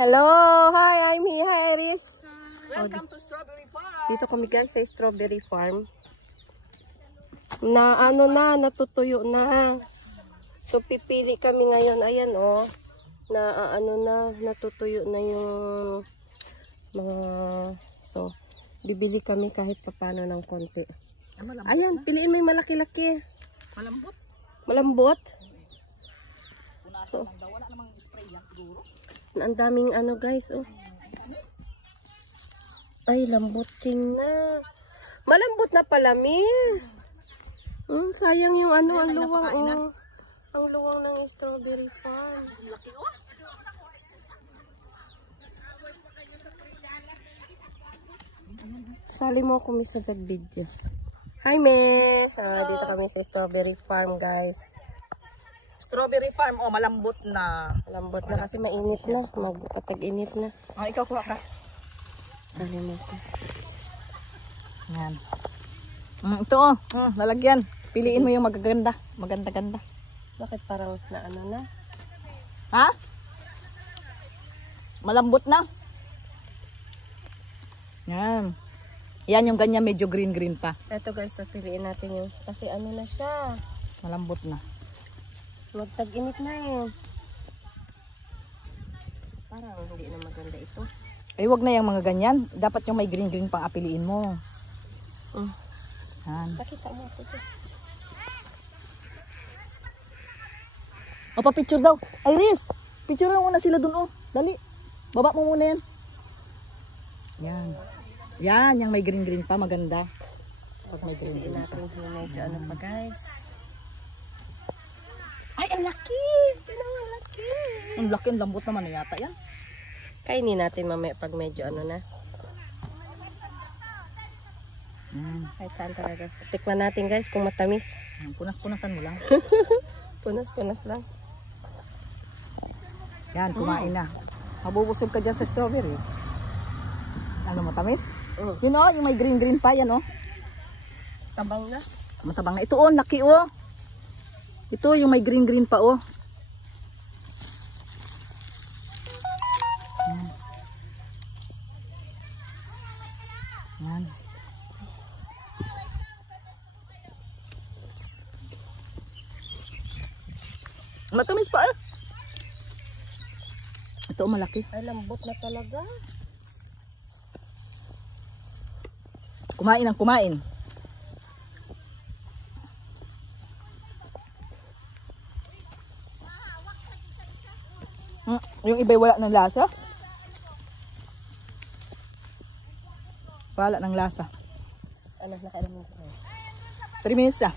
Hello! Hi, I'm here. Hi, Iris. Welcome to Strawberry Farm. Dito kami guys sa Strawberry Farm. Natutuyo na. So, pipili kami ngayon. Ayan, oh. Natutuyo na yung mga... So, bibili kami kahit papano ng konti. Ayan, piliin mo yung malaki-laki. Malambot. Malambot? So, Wala namang spray yan siguro. ang daming guys, oh. Ay, lambuting na. Malambot na pala, Mi. Sayang yung ang luwang, oh. Ang luwang ng Strawberry Farm. Laki, oh. Sali mo ako, Miss, sa video. Hi, Me. Dito kami sa Strawberry Farm, guys. Strawberry Farm, oh, malambot na. Malambot na kasi mainit na. Magpatag-init na. Oh, ikaw kuha ka. Sali mo ko. Yan. Ito, oh. Lalagyan. Piliin mo yung magaganda. Maganda-ganda. Bakit parang na? Ha? Malambot na. Yan. Yan yung ganyan, medyo green-green pa. Ito guys, so piliin natin yung, kasi na siya. Malambot na. Magtag-init na eh. Parang hindi na maganda ito. Ay, wag na yung mga ganyan. Dapat yung may green-green pang apiliin mo. Yan. Pakita mo ito. O, pa-picture daw. Iris, picture mo muna sila dun, oh. Dali. Baba mo muna yan. Yan. Yan, yung may green-green pa, maganda. Pag may piliin natin yung medyo pa guys. Ay, ang laki! Ang laki! Ang laki, ang lambot naman na yata yan. Kainin natin mamaya pag medyo na. Kahit saan talaga. Tikman natin guys kung matamis. Punas-punasan mo lang. Punas-punas lang. Yan, kumain na. Mabubusog ka dyan sa strawberry. Ano, matamis? Yun, oh, yung may green-green pa yan, oh. Tabang na. Matabang na. Ito, oh, laki, oh. Ito, yung may green-green pa, oh. Yan. Matamis pa, eh. Ito, malaki. Ay, lambot na talaga. Kumain ang kumain. Yung iba'y wala ng lasa. Wala ng lasa. Nakailan mo. 3 minutes na.